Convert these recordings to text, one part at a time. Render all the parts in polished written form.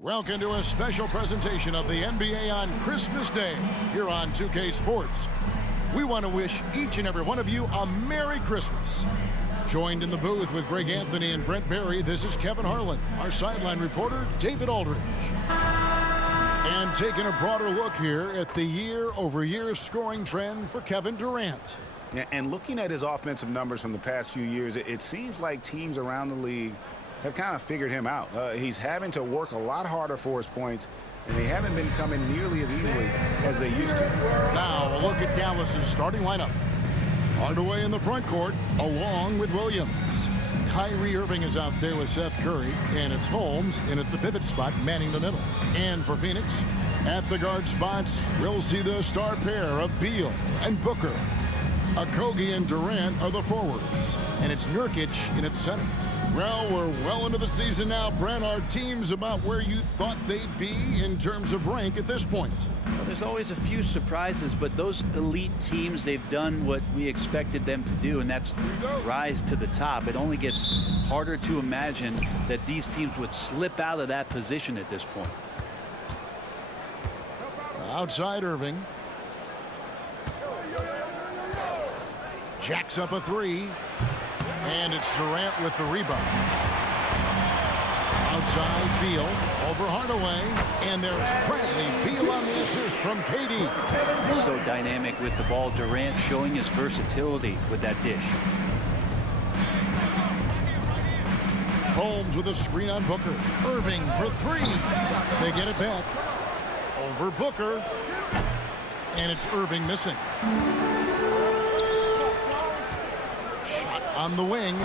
Welcome to a special presentation of the NBA on Christmas Day here on 2K Sports. We want to wish each and every one of you a Merry Christmas. Joined in the booth with Greg Anthony and Brent Barry, this is Kevin Harlan, our sideline reporter, David Aldridge. And taking a broader look here at the year-over-year scoring trend for Kevin Durant. And looking at his offensive numbers from the past few years, it seems like teams around the league have kind of figured him out. He's having to work a lot harder for his points, and they haven't been coming nearly as easily as they used to. Now a look at Dallas's starting lineup. Hardaway in the front court, along with Williams. Kyrie Irving is out there with Seth Curry, and it's Holmes in at the pivot spot, manning the middle. And for Phoenix, at the guard spots, we'll see the star pair of Beal and Booker. Okogie and Durant are the forwards, and it's Nurkic in at center. Well, we're well into the season now, Brent. Our team's about where you thought they'd be in terms of rank at this point. Well, there's always a few surprises, but those elite teams, they've done what we expected them to do, and that's rise to the top. It only gets harder to imagine that these teams would slip out of that position at this point. Outside Irving. Jacks up a three. And it's Durant with the rebound. Outside Beal over Hardaway. And there's Bradley Beal on the assist from KD. So dynamic with the ball. Durant showing his versatility with that dish. Holmes with a screen on Booker. Irving for three. They get it back. Over Booker. And it's Irving missing. On the wing,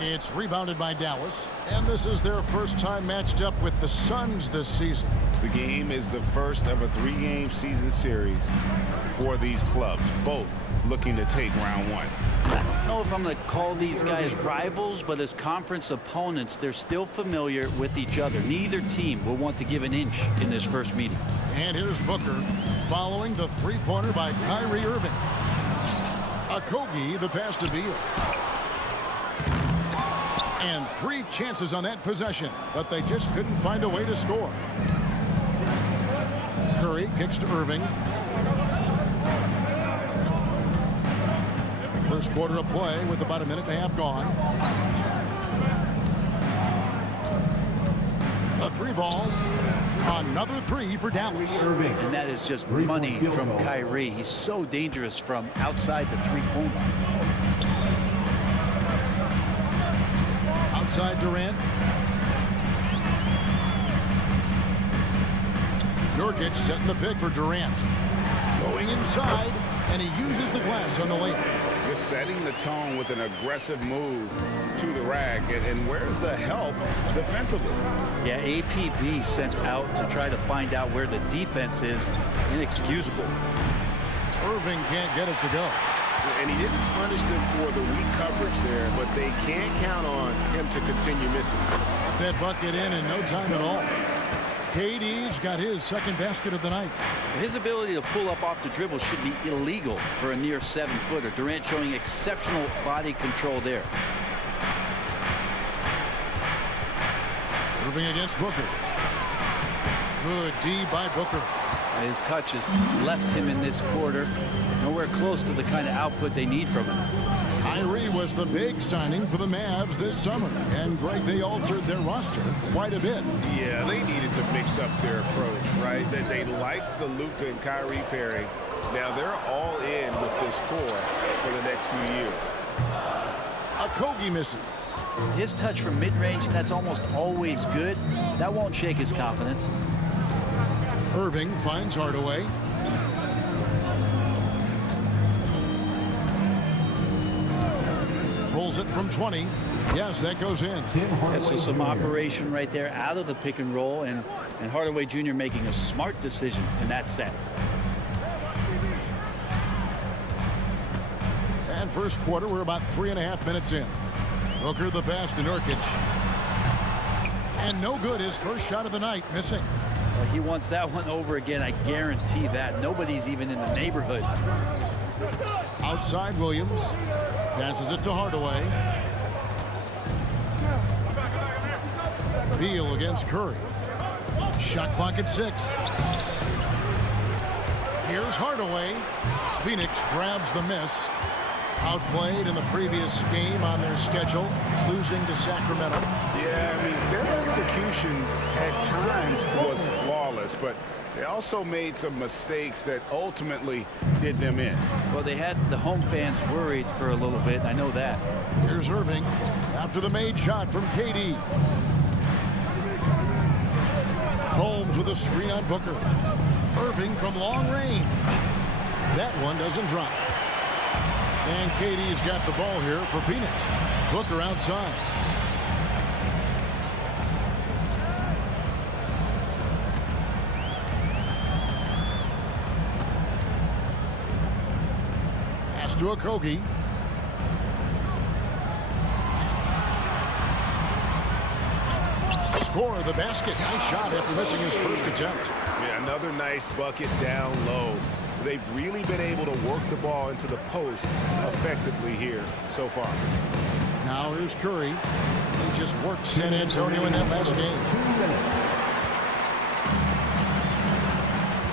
it's rebounded by Dallas, and this is their first time matched up with the Suns this season. The game is the first of a three-game season series for these clubs, both looking to take round one. I don't know if I'm going to call these guys rivals, but as conference opponents, they're still familiar with each other. Neither team will want to give an inch in this first meeting. And here's Booker following the three-pointer by Kyrie Irving. Okogie the pass to Beal. And three chances on that possession, but they just couldn't find a way to score. Curry kicks to Irving. First quarter of play with about a minute and a half gone. A three ball. Another three for Dallas. And that is just money from Kyrie. He's so dangerous from outside the three-point line. Outside Durant. Nurkic setting the pick for Durant. Going inside, and he uses the glass on the lane. Just setting the tone with an aggressive move to the rack. And where's the help defensively? Yeah, APB sent out to try to find out where the defense is. Inexcusable. Irving can't get it to go. And he didn't punish them for the weak coverage there, but they can't count on him to continue missing. Got that bucket in no time at all. KD's got his second basket of the night. His ability to pull up off the dribble should be illegal for a near 7-footer. Durant showing exceptional body control there. Irving against Booker. Good D by Booker. His touches left him in this quarter. Nowhere close to the kind of output they need from him. Kyrie was the big signing for the Mavs this summer. And, Greg, they altered their roster quite a bit. Yeah, they needed to mix up their approach, right? They liked the Luka and Kyrie pairing. Now they're all in with this core for the next few years. Okogie misses. His touch from mid-range, that's almost always good. That won't shake his confidence. Irving finds Hardaway. Pulls it from 20. Yes, that goes in. So some operation right there out of the pick and roll, and Hardaway Jr. making a smart decision in that set. halftime first quarter. We're about 3.5 minutes in. Booker the pass to Nurkic. And no good. His first shot of the night, missing. Well, he wants that one over again. I guarantee that. Nobody's even in the neighborhood. Outside Williams. Passes it to Hardaway. Beal against Curry. Shot clock at 6. Here's Hardaway. Phoenix grabs the miss. Outplayed in the previous game on their schedule, losing to Sacramento. Yeah, I mean, their execution at times was flawless, but they also made some mistakes that ultimately did them in. Well, they had the home fans worried for a little bit. I know that. Here's Irving after the made shot from KD. Holmes with a screen on Booker. Irving from long range. That one doesn't drop. And KD's got the ball here for Phoenix. Booker outside. Pass to Okogie. Score the basket. Nice shot after missing his first attempt. Yeah, another nice bucket down low. They've really been able to work the ball into the post effectively here so far. Now here's Curry. He just worked San Antonio in that last game. 2 minutes.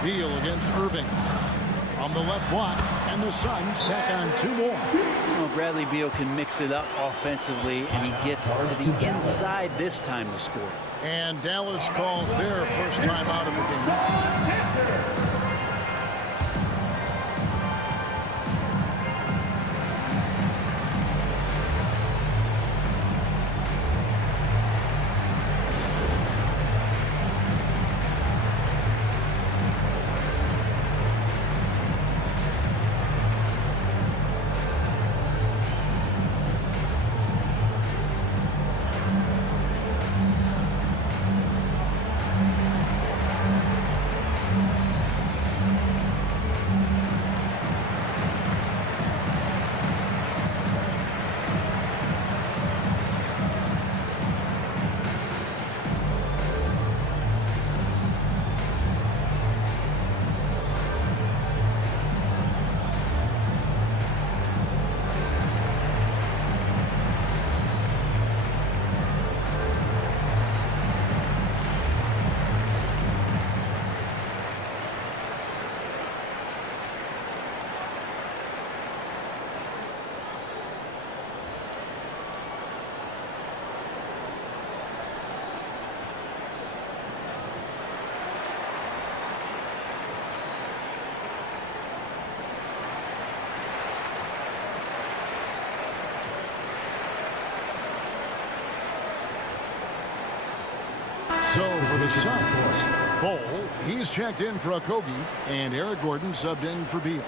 Beal against Irving. From the left block, and the Suns tack on 2 more. Well, Bradley Beal can mix it up offensively, and he gets to the inside this time to score. And Dallas calls their first time out of the game. So for the Suns, Bol, he's checked in for Okogie, and Eric Gordon subbed in for Beal.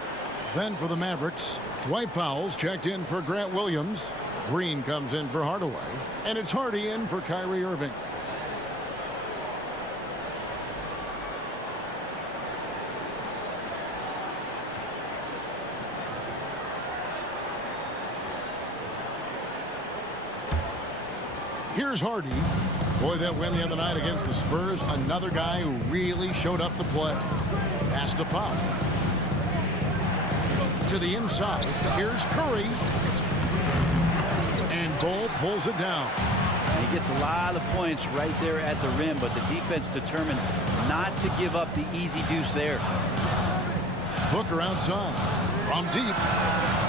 Then for the Mavericks, Dwight Powell's checked in for Grant Williams. Green comes in for Hardaway, and it's Hardy in for Kyrie Irving. Here's Hardy. Boy, that win the other night against the Spurs, another guy who really showed up to play. Pass to Powell. To the inside. Here's Curry. And Bol pulls it down. He gets a lot of points right there at the rim, but the defense determined not to give up the easy deuce there. Booker outside. From deep.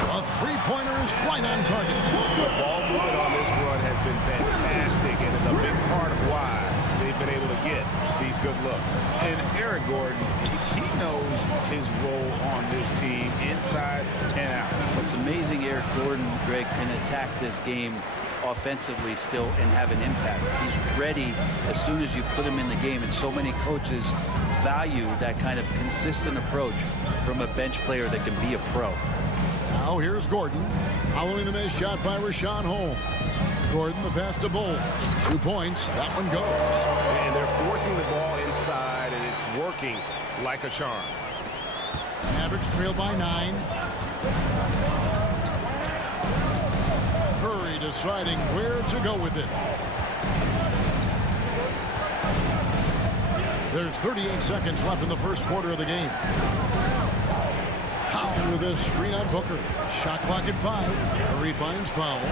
A three-pointer is right on target. The ball movement on this run has been fantastic and is a big part of why they've been able to get these good looks. And Eric Gordon, he knows his role on this team inside and out. What's amazing, Eric Gordon, Greg, can attack this game offensively still and have an impact. He's ready as soon as you put him in the game, and so many coaches value that kind of consistent approach from a bench player that can be a pro. Now here's Gordon, following the missed shot by Rashawn Holmes. Gordon the pass to Bol. 2 points. That one goes. And they're forcing the ball inside, and it's working like a charm. Mavericks trail by 9. deciding where to go with it. There's 38 seconds left in the first quarter of the game. Powell with a screen on Booker. Shot clock at 5. Curry finds Powell.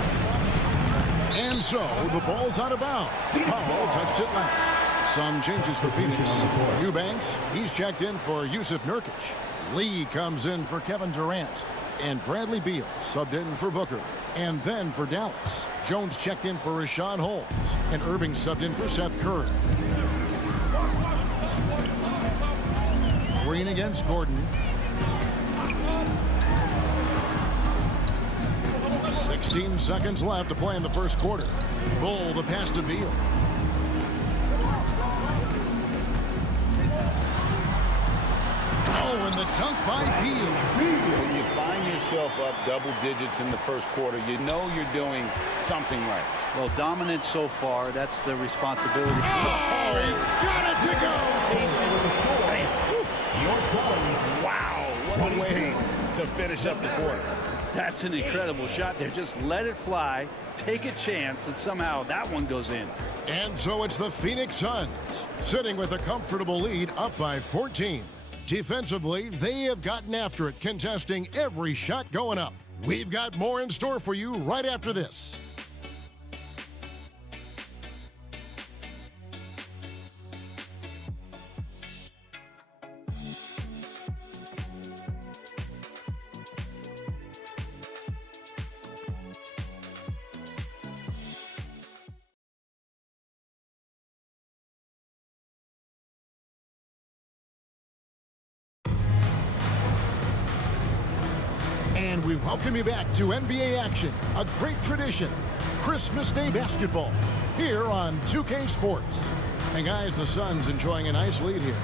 And so the ball's out of bounds. Powell touched it last. Some changes for Phoenix. Eubanks, he's checked in for Yusuf Nurkic. Lee comes in for Kevin Durant. And Bradley Beal subbed in for Booker. And then for Dallas, Jones checked in for Rashawn Holmes. And Irving subbed in for Seth Curry. Green against Gordon. 16 seconds left to play in the first quarter. Bull, the pass to Beal. Oh, and the dunk by Beal. When you find yourself up double digits in the first quarter, you know you're doing something right. Well, dominant so far. That's the responsibility. Oh, he got it to go. Wow, what a way to finish up the quarter. That's an incredible shot there. Just let it fly, take a chance, and somehow that one goes in. And so it's the Phoenix Suns sitting with a comfortable lead up by 14. Defensively, they have gotten after it, contesting every shot going up. We've got more in store for you right after this. And we welcome you back to NBA action, a great tradition, Christmas Day basketball, here on 2K Sports. And guys, the Suns enjoying a nice lead here.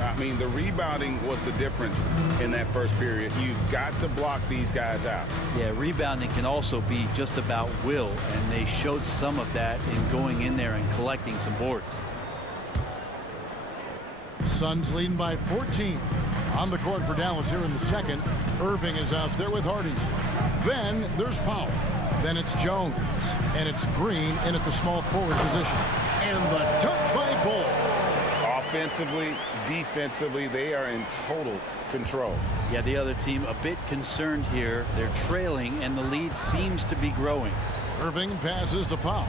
I mean, the rebounding was the difference in that first period. You've got to block these guys out. Yeah, rebounding can also be just about will, and they showed some of that in going in there and collecting some boards. Suns leading by 14. On the court for Dallas here in the second. Irving is out there with Hardy. Then there's Powell. Then it's Jones. And it's Green in at the small forward position. And the dunk by Bull. Offensively, defensively, they are in total control. Yeah, the other team a bit concerned here. They're trailing, and the lead seems to be growing. Irving passes to Powell.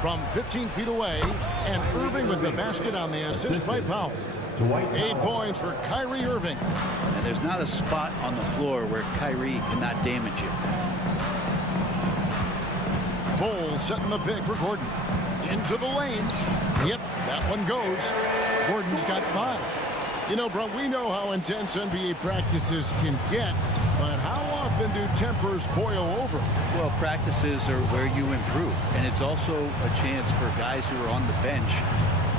From 15 feet away, and Irving with the basket on the assist by Powell. 8 points for Kyrie Irving. And there's not a spot on the floor where Kyrie cannot damage you. Bull setting the pick for Gordon. Into the lane. Yep, that one goes. Gordon's got 5. You know, bro, we know how intense NBA practices can get, but how often do tempers boil over? Well, practices are where you improve, and it's also a chance for guys who are on the bench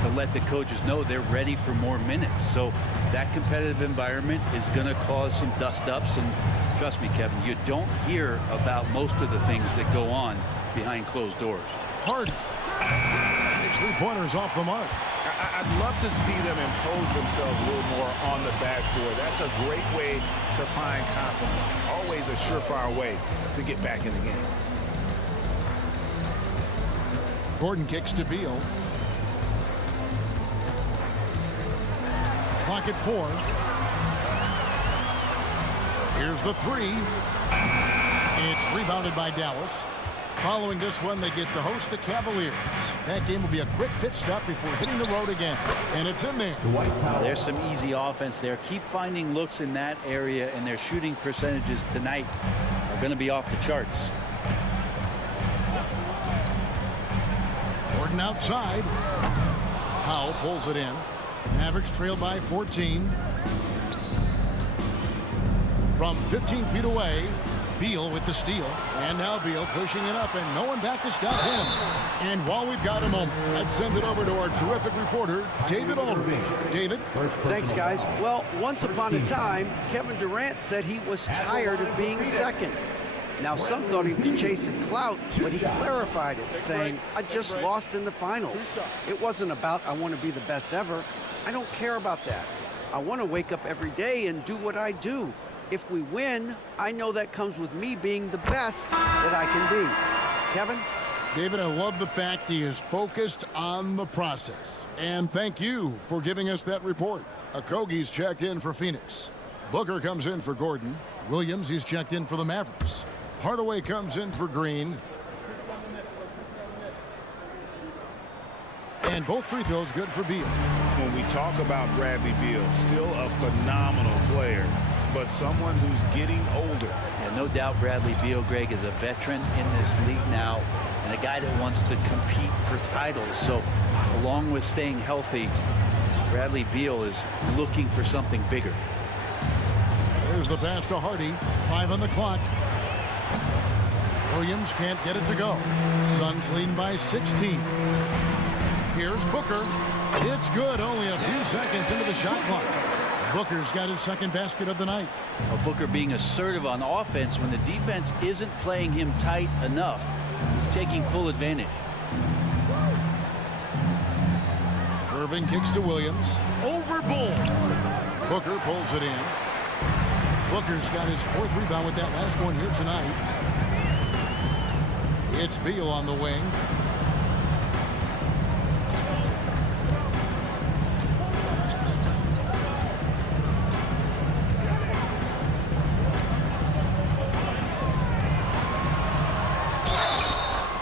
to let the coaches know they're ready for more minutes. So that competitive environment is going to cause some dust-ups, and trust me, Kevin, you don't hear about most of the things that go on behind closed doors. Hardy. His 3-pointers off the mark. I'd love to see them impose themselves a little more on the backboard. That's a great way to find confidence. Always a surefire way to get back in the game. Gordon kicks to Beal. Clock at 4. Here's the 3. It's rebounded by Dallas. Following this one, they get to host the Cavaliers. That game will be a quick pit stop before hitting the road again. And it's in there. There's some easy offense there. Keep finding looks in that area, and their shooting percentages tonight are going to be off the charts. Gordon outside. Powell pulls it in. Mavericks trail by 14. From 15 feet away, Beal with the steal. And now Beal pushing it up, and no one back to stop him. And while we've got a moment, let's send it over to our terrific reporter, David Aldridge. David? Thanks, guys. Well, once upon a time, Kevin Durant said he was tired of being second. Now, some thought he was chasing clout, but he clarified it, saying, I just lost in the finals. It wasn't about I want to be the best ever. I don't care about that. I want to wake up every day and do what I do. If we win, I know that comes with me being the best that I can be. Kevin? David, I love the fact he is focused on the process. And thank you for giving us that report. Okogie's checked in for Phoenix. Booker comes in for Gordon. Williams, he's checked in for the Mavericks. Hardaway comes in for Green. And both free throws good for Beal. When we talk about Bradley Beal, still a phenomenal player, but someone who's getting older. Yeah, no doubt Bradley Beal, Greg, is a veteran in this league now and a guy that wants to compete for titles. So along with staying healthy, Bradley Beal is looking for something bigger. There's the pass to Hardy. 5 on the clock. Williams can't get it to go. Suns lead by 16. Here's Booker. It's good. Only a few seconds into the shot clock. Booker's got his second basket of the night. Well, Booker being assertive on offense when the defense isn't playing him tight enough. He's taking full advantage. Irving kicks to Williams. Over Bull. Booker pulls it in. Booker's got his 4th rebound with that last one here tonight. It's Beal on the wing.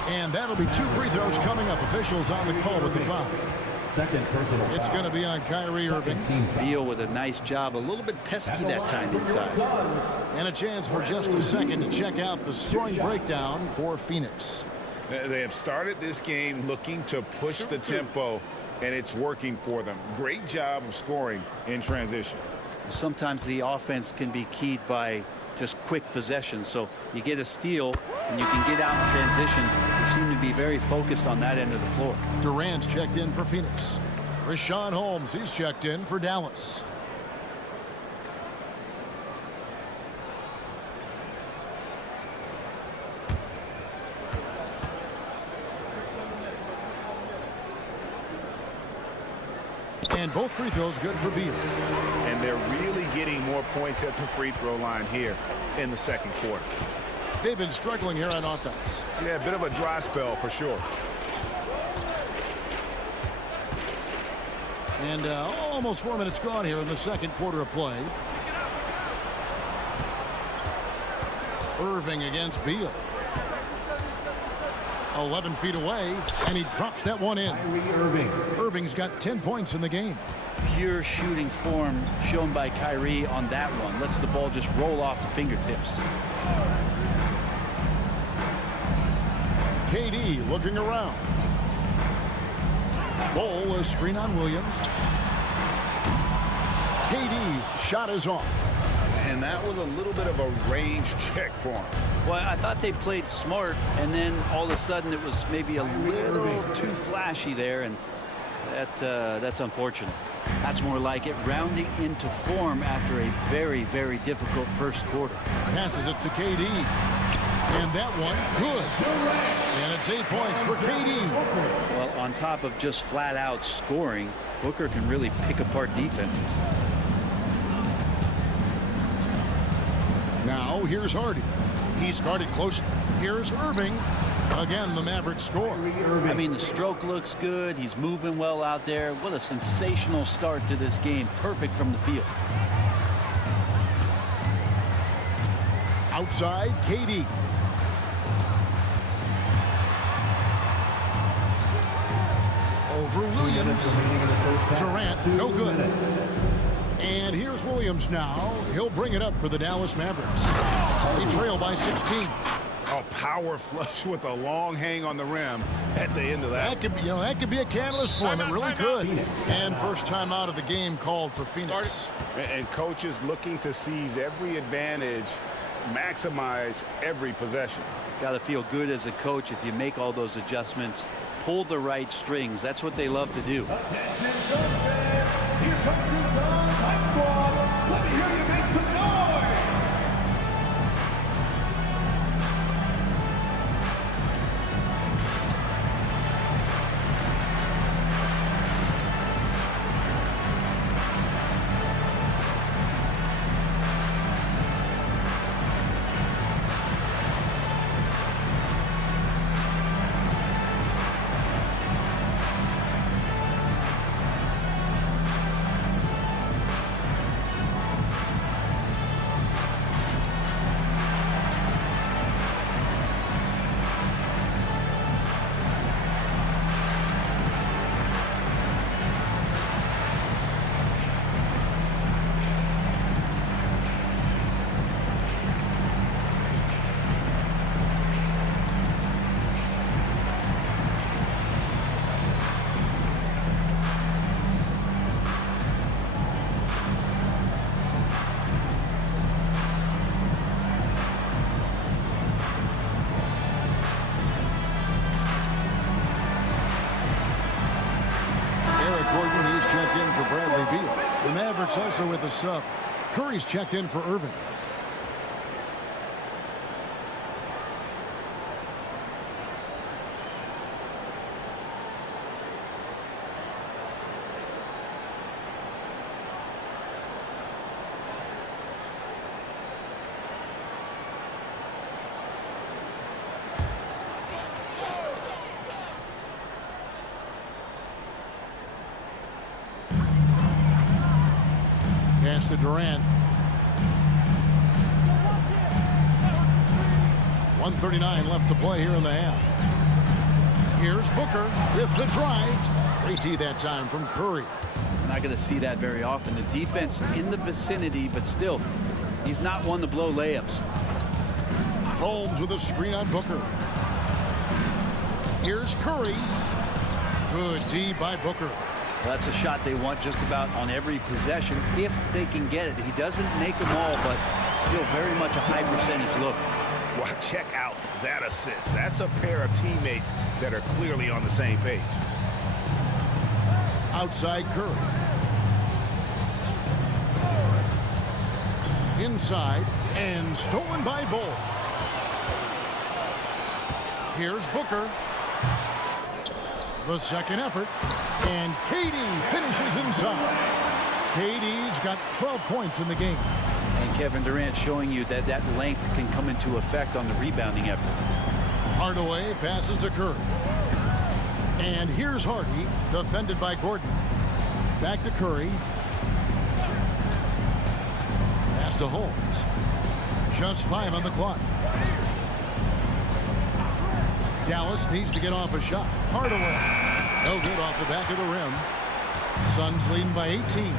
And that'll be 2 free throws coming up. Officials on the call with the foul. It's going to be on Kyrie Irving. Beal with a nice job. A little bit pesky that time inside. And a chance for just a second to check out the scoring breakdown for Phoenix. They have started this game looking to push the tempo, and it's working for them. Great job of scoring in transition. Sometimes the offense can be keyed by just quick possession. So you get a steal and you can get out in transition. They seem to be very focused on that end of the floor. Durant's checked in for Phoenix. Richaun Holmes, he's checked in for Dallas. And both free throws good for Beal. And they're really getting more points at the free throw line here in the second quarter. They've been struggling here on offense. Yeah, a bit of a dry spell for sure. And almost 4 minutes gone here in the second quarter of play. Irving against Beal. 11 feet away, and he drops that one in. Irving's got 10 points in the game. Pure shooting form shown by Kyrie on that one. Lets the ball just roll off the fingertips. KD looking around. Ball, a screen on Williams. KD's shot is off. And that was a little bit of a range check for him. Well, I thought they played smart, and then all of a sudden it was maybe a little too flashy there, and that's unfortunate. That's more like it, rounding into form after a very, very difficult first quarter. Passes it to KD. And that one, good. And it's 8 points for KD. Well, on top of just flat-out scoring, Booker can really pick apart defenses. Now, here's Hardy. He's guarded close. Here's Irving. Again, the Mavericks score. I mean, the stroke looks good. He's moving well out there. What a sensational start to this game. Perfect from the field. Outside, KD. Over Williams. Durant, no good. And here's Williams now. He'll bring it up for the Dallas Mavericks. They trail by 16. A power flush with a long hang on the rim at the end of that. That could be a catalyst for him. It really could. And first time out of the game called for Phoenix. And coaches looking to seize every advantage, maximize every possession. Got to feel good as a coach if you make all those adjustments, pull the right strings. That's what they love to do. Here comes the Suns squad. Let me hear you make some noise. Bradley Beal. The Mavericks also with a sub. Curry's checked in for Irving. Pass to Durant. 1:39 left to play here in the half. Here's Booker with the drive. Great tee that time from Curry. Not going to see that very often. The defense in the vicinity, but still, he's not one to blow layups. Holmes with a screen on Booker. Here's Curry. Good D by Booker. Well, that's a shot they want just about on every possession if they can get it. He doesn't make them all, but still very much a high percentage look. Well, check out that assist. That's a pair of teammates that are clearly on the same page. Outside Curry. Inside and stolen by Bull. Here's Booker. The second effort. And KD finishes inside. KD's got 12 points in the game. And Kevin Durant showing you that that length can come into effect on the rebounding effort. Hardaway passes to Curry. And here's Hardy, defended by Gordon. Back to Curry. Pass to Holmes. Just 5 on the clock. Dallas needs to get off a shot. Hardaway. No good off the back of the rim. Suns leading by 18.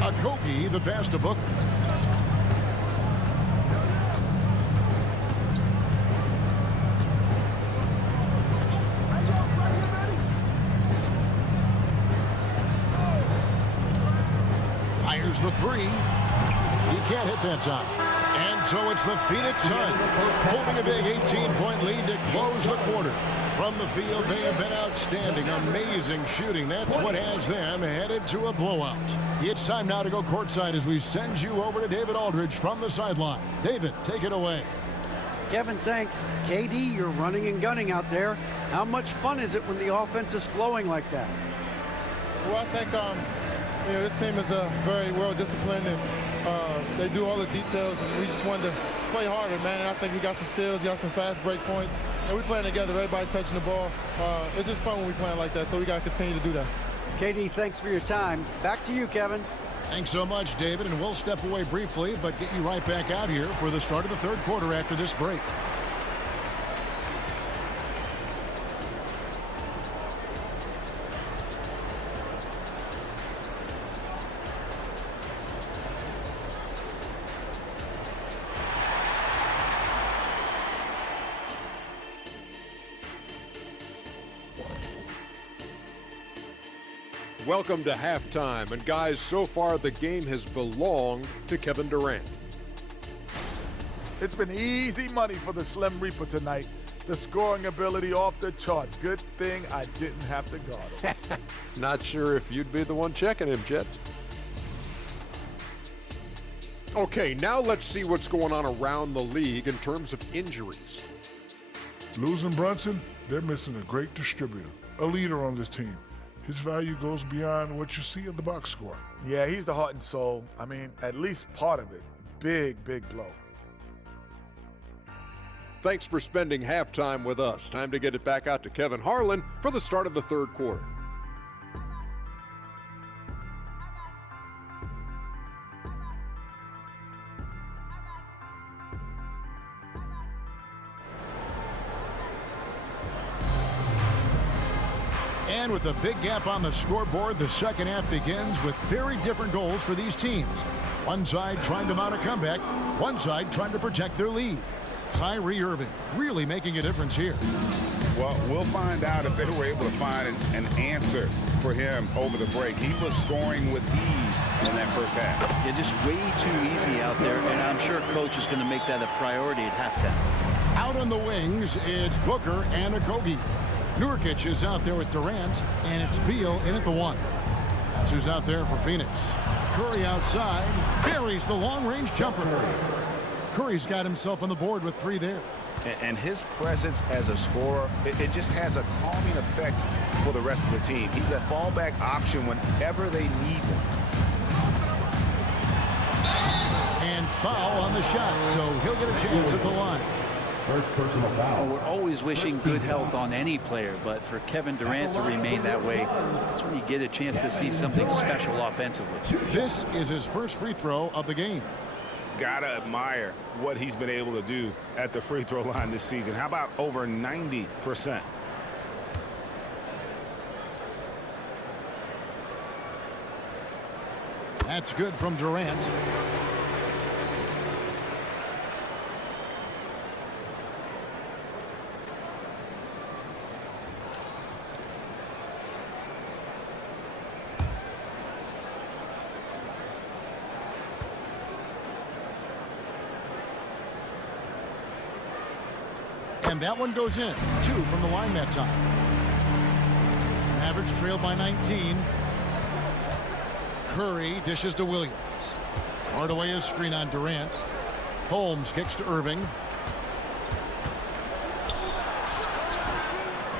Okogie, the pass to Booker. Fires the three. He can't hit that time. And so it's the Phoenix Suns holding a big 18-point lead to close the quarter. From the field, they have been outstanding. Amazing shooting. That's what has them headed to a blowout. It's time now to go courtside as we send you over to David Aldridge from the sideline. David, take it away. Kevin, thanks. KD, you're running and gunning out there. How much fun is it when the offense is flowing like that? Well, I think this team is very well disciplined, and they do all the details, and we just wanted to play harder, man. And I think we got some steals, got some fast break points, and we playing together, everybody touching the ball. It's just fun when we playing like that, so we got to continue to do that. KD, thanks for your time. Back to you, Kevin. Thanks so much, David, and we'll step away briefly, but get you right back out here for the start of the third quarter after this break. Welcome to halftime, and guys, so far the game has belonged to Kevin Durant. It's been easy money for the Slim Reaper tonight. The scoring ability off the charts. Good thing I didn't have to guard him. Not sure if you'd be the one checking him, Chet. Okay, now let's see what's going on around the league in terms of injuries. Losing Brunson, they're missing a great distributor, a leader on this team. His value goes beyond what you see in the box score. Yeah, he's the heart and soul. I mean, at least part of it. Big, big blow. Thanks for spending halftime with us. Time to get it back out to Kevin Harlan for the start of the third quarter. And with a big gap on the scoreboard, the second half begins with very different goals for these teams. One side trying to mount a comeback, one side trying to protect their lead. Kyrie Irving really making a difference here. Well, we'll find out if they were able to find an answer for him over the break. He was scoring with ease in that first half. Yeah, just way too easy out there, and I'm sure coach is going to make that a priority at halftime. Out on the wings, it's Booker and Okogie. Nurkic is out there with Durant, and it's Beal in at the one. That's who's out there for Phoenix. Curry outside. Buries the long-range jumper. Curry's got himself on the board with 3 there. And his presence as a scorer, it just has a calming effect for the rest of the team. He's a fallback option whenever they need one. And foul on the shot, so he'll get a chance at the line. First personal foul. Well, we're always wishing good health on any player, but for Kevin Durant to remain that way, that's when you get a chance to see something special offensively. This is his first free throw of the game. Gotta admire what he's been able to do at the free throw line this season. How about over 90%? That's good from Durant. And that one goes in. 2 from the line that time. Mavericks trailed by 19. Curry dishes to Williams. Hardaway is screen on Durant. Holmes kicks to Irving.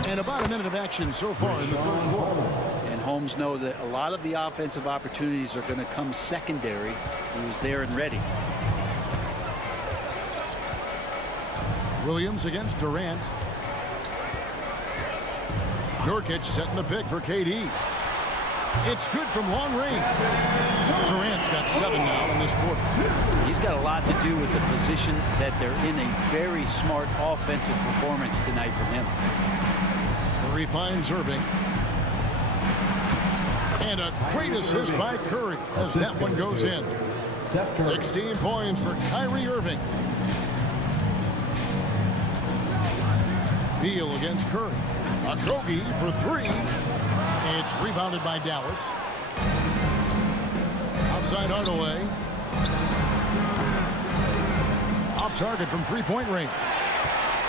And about a minute of action so far in the third quarter. And Holmes knows that a lot of the offensive opportunities are going to come secondary. He was there and ready. Williams against Durant. Nurkic setting the pick for KD. It's good from long range. Durant's got 7 now in this quarter. He's got a lot to do with the position that they're in. A very smart offensive performance tonight from him. Curry finds Irving. And a great assist by Curry as that one goes in. 16 points for Kyrie Irving. Beal against Curry. Okogie for 3. It's rebounded by Dallas. Outside Hardaway. Off target from 3-point range.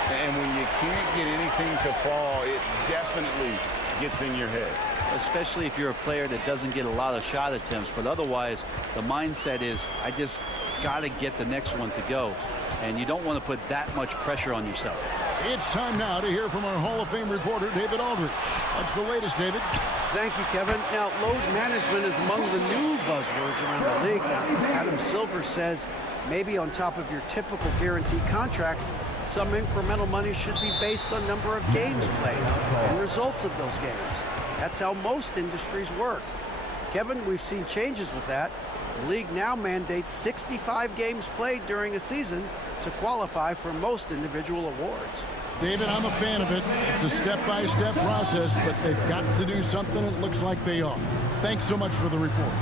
And when you can't get anything to fall, it definitely gets in your head. Especially if you're a player that doesn't get a lot of shot attempts, but otherwise the mindset is I just got to get the next one to go, and you don't want to put that much pressure on yourself. It's time now to hear from our Hall of Fame reporter, David Aldridge. What's the latest, David? Thank you, Kevin. Now, load management is among the new buzzwords around the league. Now, Adam Silver says maybe on top of your typical guaranteed contracts, some incremental money should be based on number of games played and results of those games. That's how most industries work. Kevin, we've seen changes with that. The league now mandates 65 games played during a season to qualify for most individual awards. David, I'm a fan of it. It's a step-by-step process, but they've got to do something. It looks like they are. Thanks so much for the report.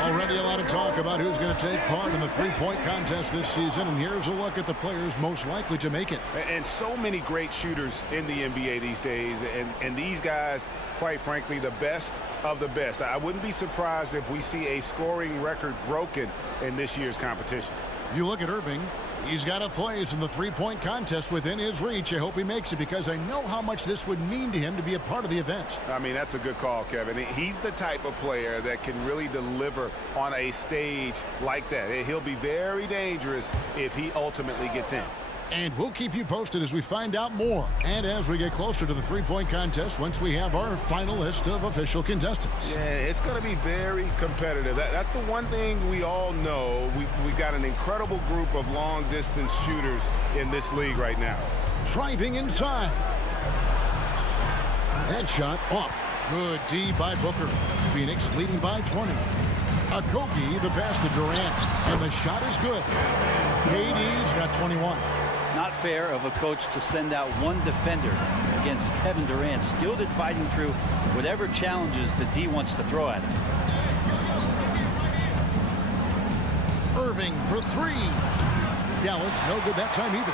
Already a lot of talk about who's going to take part in the three-point contest this season, and here's a look at the players most likely to make it. And so many great shooters in the NBA these days, and these guys, quite frankly, the best of the best. I wouldn't be surprised if we see a scoring record broken in this year's competition. You look at Irving, He's got a place in the three-point contest within his reach. I hope he makes it because I know how much this would mean to him to be a part of the event. I mean, that's a good call, Kevin. He's the type of player that can really deliver on a stage like that. He'll be very dangerous if he ultimately gets in. And we'll keep you posted as we find out more. And as we get closer to the three-point contest, once we have our final list of official contestants. Yeah, it's going to be very competitive. That's the one thing we all know. We've got an incredible group of long-distance shooters in this league right now. Driving inside. That shot off. Good D by Booker. Phoenix leading by 20. Okogie, the pass to Durant. And the shot is good. KD's got 21. Not fair of a coach to send out one defender against Kevin Durant, skilled at fighting through whatever challenges the D wants to throw at him. Irving for three. Dallas, no good that time either.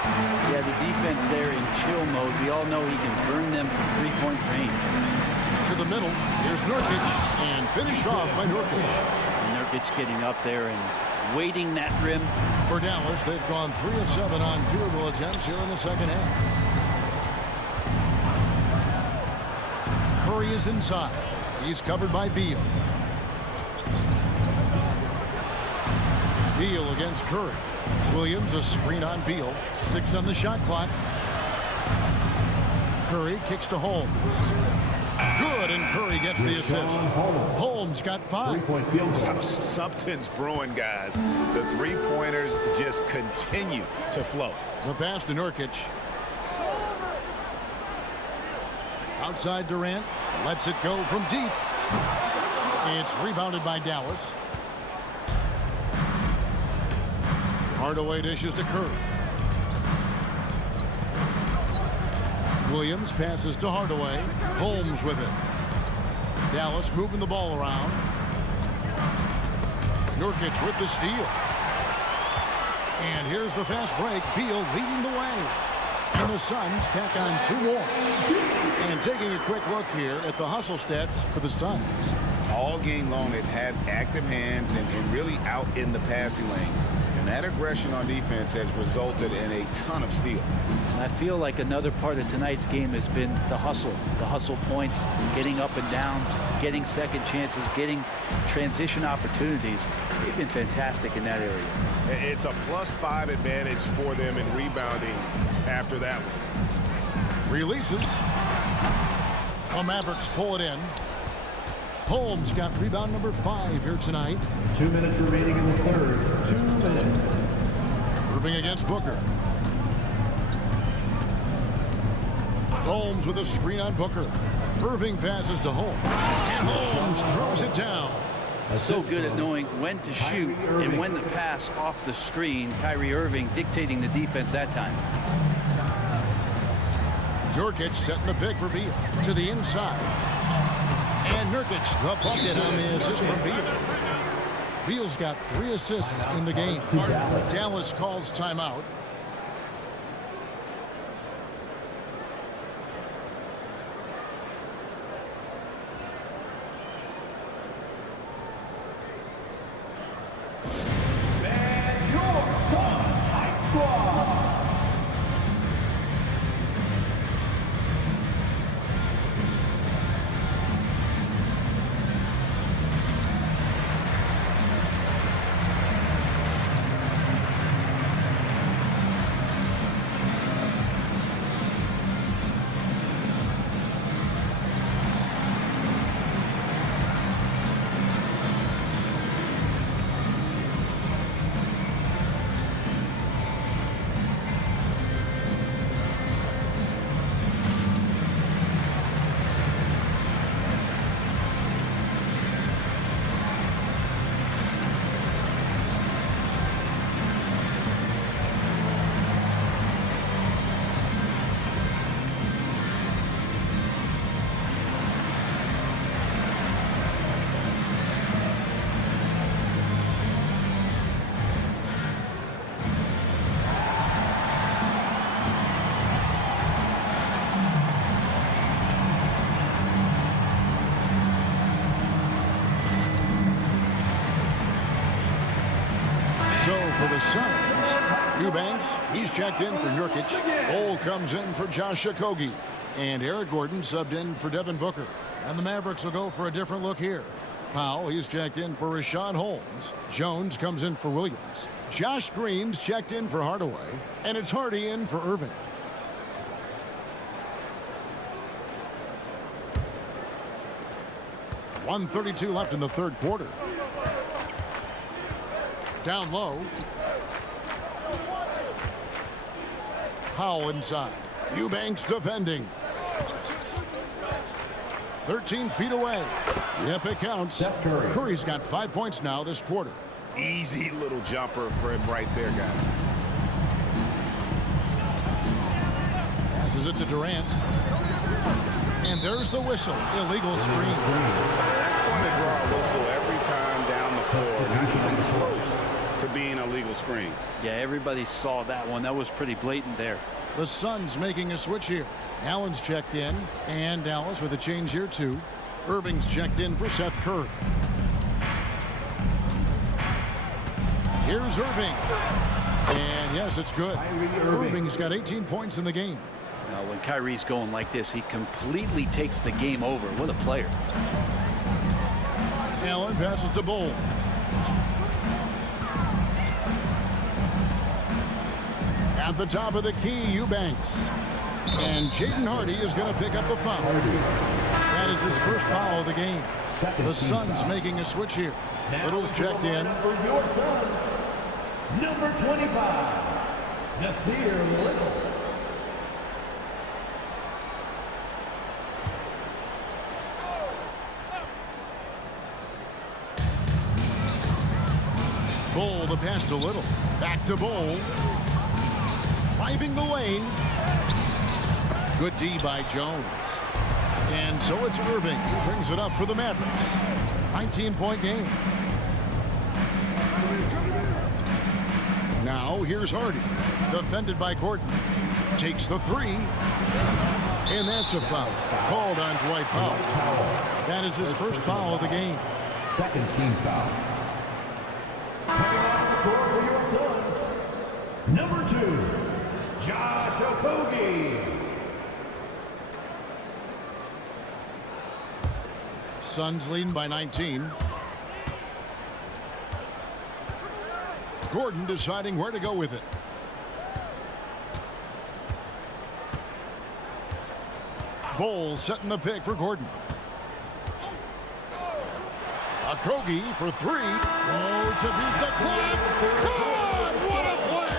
Yeah, the defense there in chill mode. We all know he can burn them from three-point range. To the middle, here's Nurkic, and finished off by Nurkic. Nurkic getting up there and waiting that rim. For Dallas, they've gone 3 of 7 on field goal attempts here in the second half. Curry is inside. He's covered by Beal. Beal against Curry. Williams a screen on Beal. 6 on the shot clock. Curry kicks to Holmes. Good, and Curry gets the assist. Holmes got 5. Something's brewing, guys. The three-pointers just continue to flow. The pass to Nurkic. Outside Durant. Lets it go from deep. It's rebounded by Dallas. Hardaway dishes to Curry. Williams passes to Hardaway. Holmes with it. Dallas moving the ball around. Nurkic with the steal. And here's the fast break. Beal leading the way. And the Suns tack on 2 more. And taking a quick look here at the hustle stats for the Suns. All game long, they've had active hands and really out in the passing lanes. And that aggression on defense has resulted in a ton of steals. And I feel like another part of tonight's game has been the hustle points, getting up and down, getting second chances, getting transition opportunities. They've been fantastic in that area. It's a +5 advantage for them in rebounding after that one. Releases. The Mavericks pull it in. Holmes got rebound number 5 here tonight. 2 minutes remaining in the third. 2 minutes. Irving against Booker. Holmes with a screen on Booker. Irving passes to Holmes. And Holmes throws it down. So good at knowing when to shoot and when to pass off the screen. Kyrie Irving dictating the defense that time. Nurkic setting the pick for Beal. To the inside. And Nurkic, the bucket on the assist from Beal. Beal's got 3 assists in the game. Dallas calls timeout. So for the Suns, Eubanks, he's checked in for Nurkic. Bol comes in for Josh Okogie. And Eric Gordon subbed in for Devin Booker. And the Mavericks will go for a different look here. Powell, he's checked in for Rashawn Holmes. Jones comes in for Williams. Josh Green's checked in for Hardaway. And it's Hardy in for Irving. .132 left in the third quarter. Down low. Powell inside. Eubanks defending. 13 feet away. Yep, it counts. Curry's got 5 points now this quarter. Easy little jumper for him right there, guys. Passes it to Durant. And there's the whistle. Illegal screen. That's going to draw a whistle every time down the floor. Not even close to being a legal screen. Yeah, everybody saw that one. That was pretty blatant there. The Suns making a switch here. Allen's checked in. And Dallas with a change here, too. Irving's checked in for Seth Curry. Here's Irving. And yes, it's good. Irving's got 18 points in the game. Now, when Kyrie's going like this, he completely takes the game over. What a player. Allen passes to Bol. At the top of the key, Eubanks. And Jaden Hardy is going to pick up a foul. That is his first foul of the game. The Suns making a switch here. Little's checked in. For your Suns, number 25, Nasir Little. Bol, the pass to Little. Back to Bol. Driving the lane. Good D by Jones. And so it's Irving. He brings it up for the Mavericks. 19-point game. Now here's Hardy. Defended by Gordon. Takes the three. And that's a foul. Called on Dwight Powell. That is his first foul of the game. Second team foul. Coming on the floor for your Suns, number 2, Josh Okogie. Suns leading by 19. Gordon deciding where to go with it. Bol setting the pick for Gordon. Okogie for three. Oh, to beat the clock. God, what a play!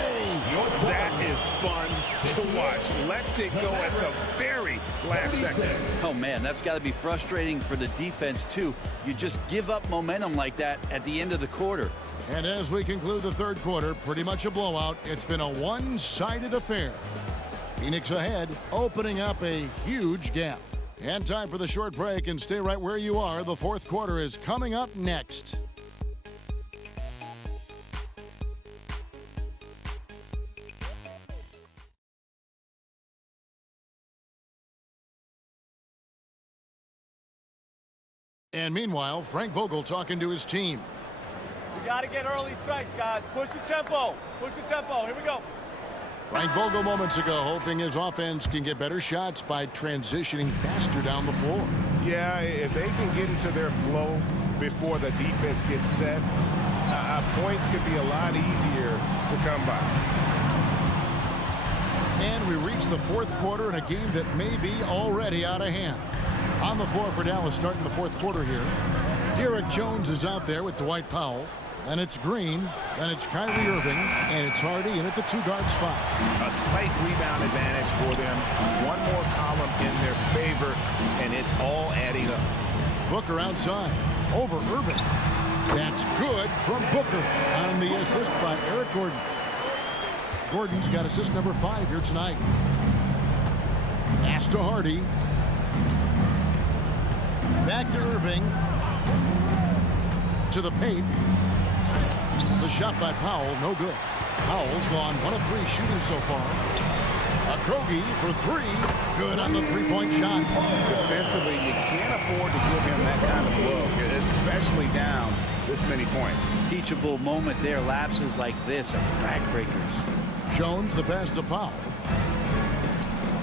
That is fun to watch. Lets it go at the very last second. Oh, man, that's got to be frustrating for the defense, too. You just give up momentum like that at the end of the quarter. And as we conclude the third quarter, pretty much a blowout. It's been a one-sided affair. Phoenix ahead, opening up a huge gap. And time for the short break, and stay right where you are. The fourth quarter is coming up next. And meanwhile, Frank Vogel talking to his team. We got to get early strikes, guys. Push the tempo. Push the tempo. Here we go. Frank Vogel moments ago hoping his offense can get better shots by transitioning faster down the floor. Yeah, if they can get into their flow before the defense gets set, points could be a lot easier to come by. And we reach the fourth quarter in a game that may be already out of hand. On the floor for Dallas starting the fourth quarter here. Derek Jones is out there with Dwight Powell. And it's Green, and it's Kyrie Irving, and it's Hardy in at the two-guard spot. A slight rebound advantage for them. One more column in their favor, and it's all adding up. Booker outside, over Irving. That's good from Booker on the assist by Eric Gordon. Gordon's got assist number 5 here tonight. Pass to Hardy. Back to Irving. To the paint. The shot by Powell, no good. Powell's gone 1 of 3 shooting so far. Okogie for 3. Good on the three-point shot. Defensively, you can't afford to give him that kind of blow, especially down this many points. Teachable moment there. Lapses like this are backbreakers. Jones, the pass to Powell.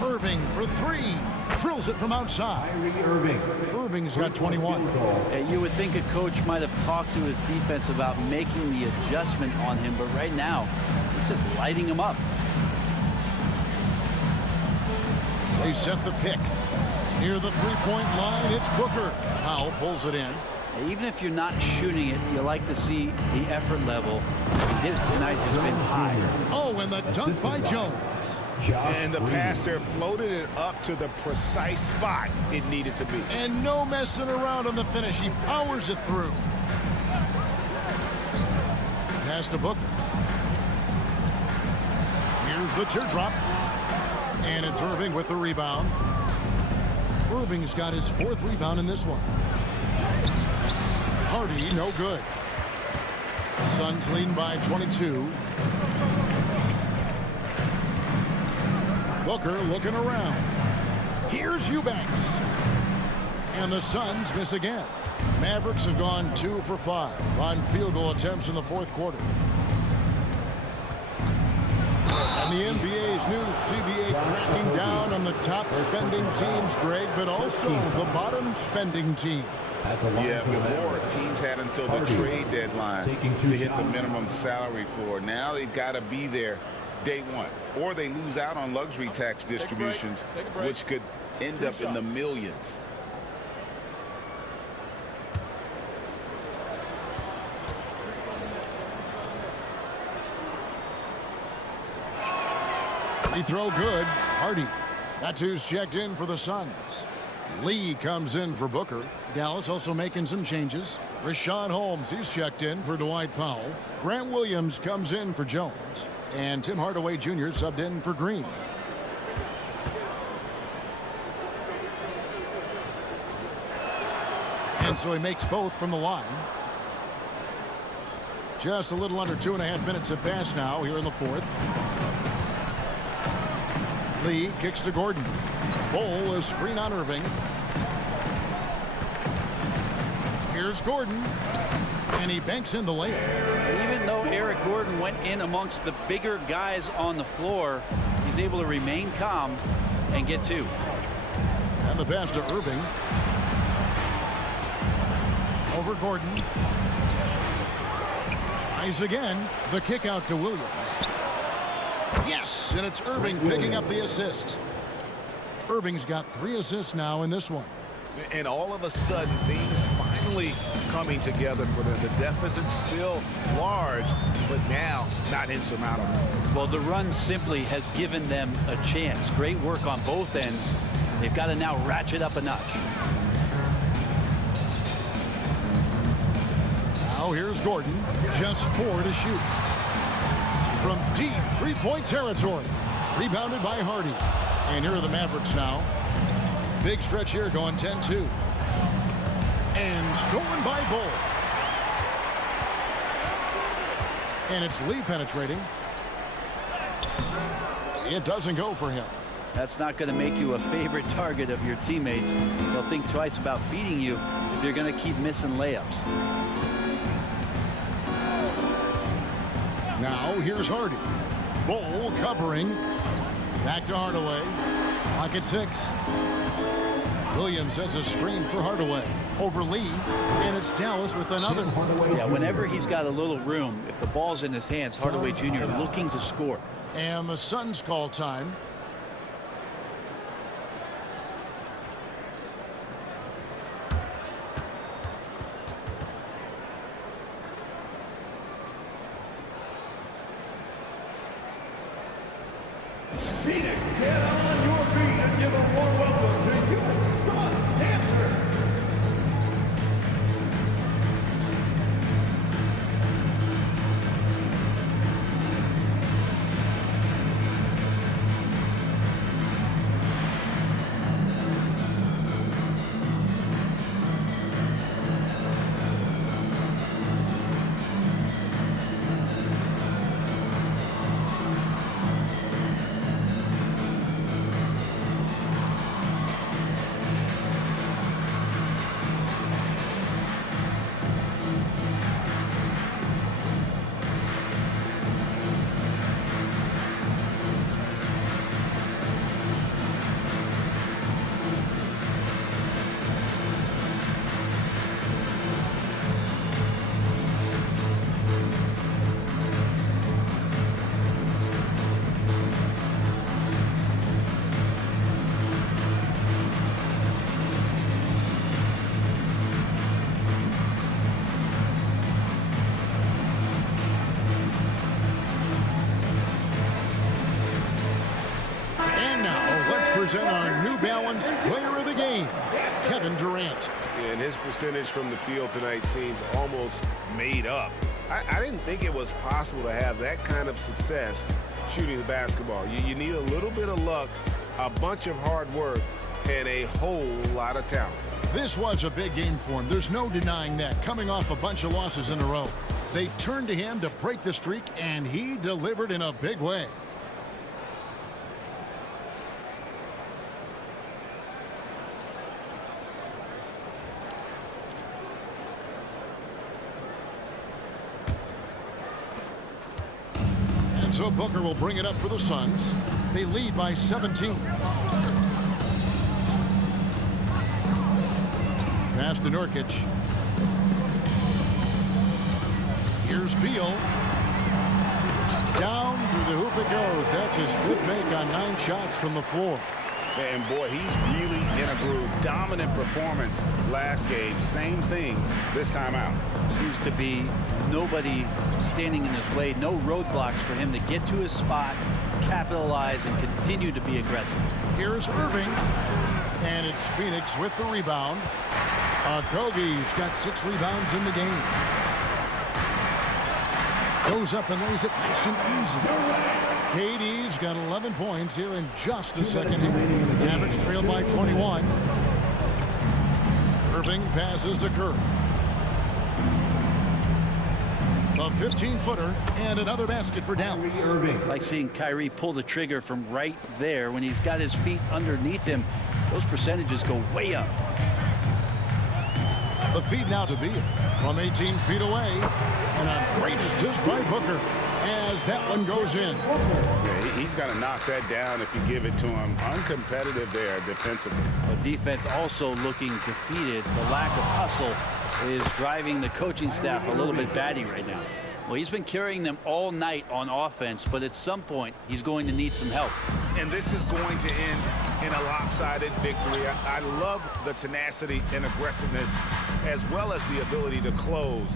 Irving for three. Drills it from outside. Irving's got 21. You would think a coach might have talked to his defense about making the adjustment on him, but right now, he's just lighting him up. They set the pick. Near the three-point line, it's Booker. Powell pulls it in. Even if you're not shooting it, you like to see the effort level. His tonight has been high. Oh, and the dunk by Jones. And the pass there floated it up to the precise spot it needed to be. And no messing around on the finish. He powers it through. Pass to Booker. Here's the teardrop. And it's Irving with the rebound. Irving's got his fourth rebound in this one. Hardy, no good. Suns leading by 22. Booker looking around. Here's Eubanks. And the Suns miss again. Mavericks have gone 2 for 5 on field goal attempts in the fourth quarter. And the NBA's new CBA cracking down on the top spending teams, Greg, but also the bottom spending team. Yeah, before teams had until the trade deadline to hit the minimum salary floor. Now they've got to be there day one, or they lose out on luxury tax distributions, which could end up in the millions. Free throw good. Hardy. That's who's checked in for the Suns. Lee comes in for Booker. Dallas also making some changes. Rashad Holmes, he's checked in for Dwight Powell. Grant Williams comes in for Jones. And Tim Hardaway Jr. subbed in for Green. And so he makes both from the line. Just a little under 2.5 minutes have passed now here in the fourth. Lee kicks to Gordon. Bowl, a screen on Irving. Here's Gordon. And he banks in the layup. Even though Eric Gordon went in amongst the bigger guys on the floor, he's able to remain calm and get two. And the pass to Irving. Over Gordon. Tries again. The kick out to Williams. Yes, and it's Irving picking up the assist. Irving's got 3 assists now in this one. And all of a sudden, things finally coming together for them. The deficit's still large, but now not insurmountable. Well, the run simply has given them a chance. Great work on both ends. They've got to now ratchet up a notch. Now here's Gordon. Just 4 to shoot. From deep three-point territory. Rebounded by Hardy. And here are the Mavericks now. Big stretch here going 10-2. And stolen by Bull. And it's Lee penetrating. It doesn't go for him. That's not going to make you a favorite target of your teammates. They'll think twice about feeding you if you're going to keep missing layups. Now here's Hardy. Bull covering. Back to Hardaway. Clock at 6. Williams sets a screen for Hardaway. Over Lee. And it's Dallas with another. Yeah, whenever he's got a little room, if the ball's in his hands, Hardaway Jr. looking to score. And the Suns call time. Phoenix, get on your feet and give a warm welcome to your Suns dancer. present our New Balance Player of the Game, Kevin Durant. And his percentage from the field tonight seemed almost made up. I didn't think it was possible to have that kind of success shooting the basketball. You need a little bit of luck, a bunch of hard work, and a whole lot of talent. This was a big game for him. There's no denying that. Coming off a bunch of losses in a row, they turned to him to break the streak, and he delivered in a big way. And so Booker will bring it up for the Suns. They lead by 17. Pass to Nurkic. Here's Beal. Down through the hoop it goes. That's his 5th make on 9 shots from the floor. And boy, he's really in a groove. Dominant performance last game. Same thing this time out. Seems to be nobody standing in his way. No roadblocks for him to get to his spot, capitalize, and continue to be aggressive. Here's Irving. And it's Phoenix with the rebound. Okogie's got 6 rebounds in the game. Goes up and lays it nice and easy. KD's got 11 points here in just the second half. Mavericks trailed by 21. Irving passes to Curry. A 15-footer and another basket for Dallas. I like seeing Kyrie pull the trigger from right there when he's got his feet underneath him. Those percentages go way up. The feed now to Beal from 18 feet away. And a great assist by Booker as that one goes in. Yeah, he's got to knock that down if you give it to him. Uncompetitive there defensively. The defense also looking defeated. The lack of hustle is driving the coaching staff a little bit batty right now. Well, he's been carrying them all night on offense, but at some point he's going to need some help. And this is going to end in a lopsided victory. I love the tenacity and aggressiveness as well as the ability to close.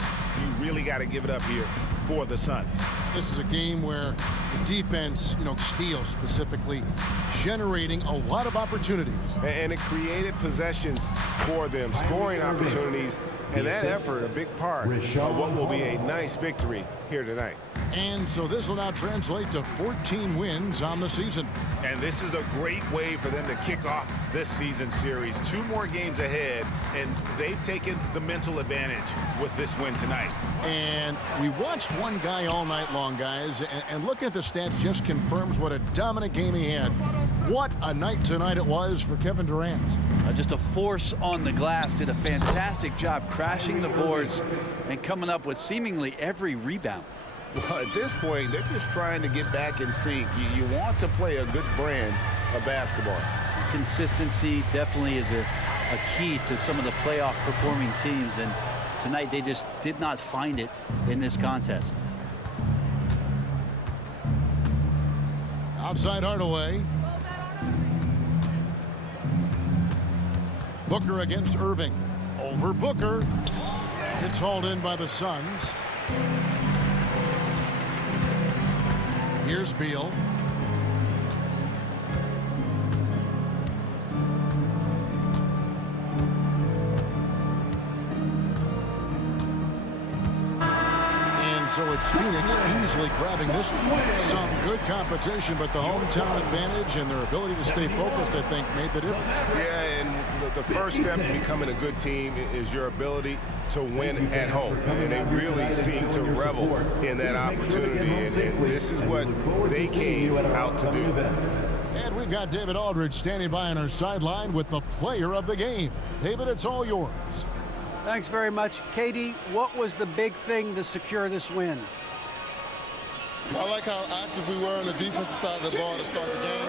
You really got to give it up here for the Suns. This is a game where the defense, steals specifically, generating a lot of opportunities. And it created possessions for them, scoring opportunities, and that effort a big part of what will be a nice victory here tonight. And so this will now translate to 14 wins on the season. And this is a great way for them to kick off this season series. 2 more games ahead, and they've taken the mental advantage with this win tonight. And we watched one guy all night long, guys, and looking at the stats just confirms what a dominant game he had. What a night tonight it was for Kevin Durant. Just a force on the glass, did a fantastic job crashing the boards and coming up with seemingly every rebound. Well, at this point, they're just trying to get back in sync. You want to play a good brand of basketball. Consistency definitely is a key to some of the playoff performing teams, and tonight they just did not find it in this contest. Outside Hardaway. Booker against Irving. Over Booker. It's hauled in by the Suns. Here's Beal. And so it's Phoenix easily grabbing this one. Some good competition, but the hometown advantage and their ability to stay focused, I think, made the difference. Yeah, and the first step in becoming a good team is your ability to win at home. And they really seem to revel in that opportunity. And this is what they came out to do. And we've got David Aldridge standing by on our sideline with the player of the game. David, it's all yours. Thanks very much. Katie, what was the big thing to secure this win? I like how active we were on the defensive side of the ball to start the game.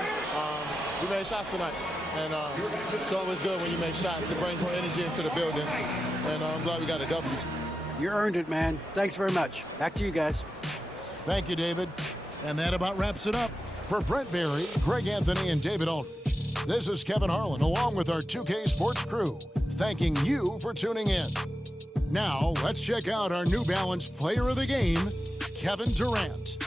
We made shots tonight, and it's always good when you make shots. It brings more energy into the building, and I'm glad we got a W. You earned it, man. Thanks very much. Back to you guys. Thank you, David. And that about wraps it up. For Brent Barry, Greg Anthony, and David Aldridge, this is Kevin Harlan along with our 2K Sports crew, thanking you for tuning in. Now, let's check out our New Balance player of the game, Kevin Durant.